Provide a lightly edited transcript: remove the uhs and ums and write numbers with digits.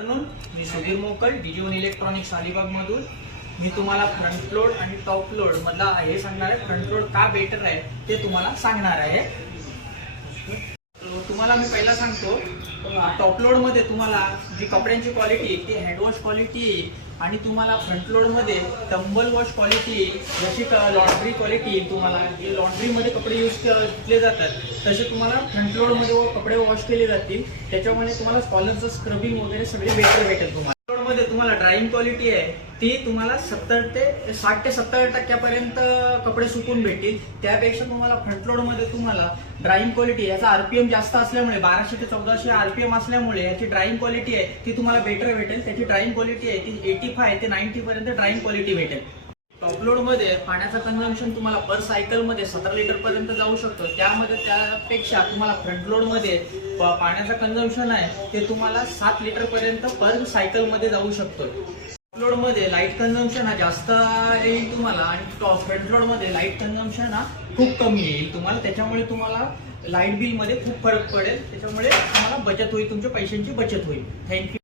मी सुधीर मोकल डिजिओन इलेक्ट्रॉनिक्स अलिबाग मधून मी तुम्हाला फ्रंट लोड आणि टॉप लोड मधला हे सांगणार आहे. फ्रंट लोड का बेटर आहे ते तुम्हाला सांगणार आहे. तुम्हाला मी पहिला सांगतो, टॉप लोड मध्ये तुम्हाला जी कपड्यांची क्वालिटी ती हँडवॉश क्वालिटी आणि तुम्हाला फ्रंट लोड मध्ये टंबल वॉश क्वालिटी जशी लॉन्ड्री क्वालिटी तुम्हाला लॉन्ड्री मध्ये कपडे यूज केले जातात तसे तुम्हाला फ्रंट लोड मध्ये कपडे वॉश केले जातील. त्याच्यामुळे तुम्हाला कॉलरचं स्क्रबिंग वगैरे सगळे बेटर भेटेल. तुम्हाला लोड मध्ये तुम्हाला ड्रायिंग क्वालिटी आहे ती तुम्हाला 60 ते 70% कपडे सुकून भेटतील. त्यापेक्षा तुम्हाला फ्रंट लोड मध्ये तुम्हाला ड्रायिंग क्वालिटी याचा आरपीएम जास्त असल्यामुळे 1200 ते 1400 आरपीएम असल्यामुळे याची ड्रायिंग क्वालिटी आहे ती तुम्हाला बेटर भेटेल. त्याची ड्रायिंग क्वालिटी आहे ती 85 ते 90 पर्यंत ड्रायिंग क्वालिटी भेटेल. टॉप लोड मध्ये पाण्याचा कन्झम्पशन तुम्हाला पर सायकल मध्ये 17 लिटर पर्यंत जाऊ शकतो. त्यापेक्षा तुम्हाला फ्रंट लोड मध्ये पाण्याचा कन्झम्पशन आहे ते तुम्हाला 7 लिटर पर्यंत पर सायकल मध्ये जाऊ शकतो. टॉप लोड मध्ये लाईट कन्झम्पशन हा जास्त येईल तुम्हाला आणि फ्रंट लोड मध्ये लाईट कन्झम्पशन हा खूप कमी येईल तुम्हाला. त्याच्यामुळे तुम्हाला लाईट बिल मध्ये खूप फरक पडेल. त्याच्यामुळे तुम्हाला बचत होईल, तुमच्या पैशांची बचत होईल. थँक्यू.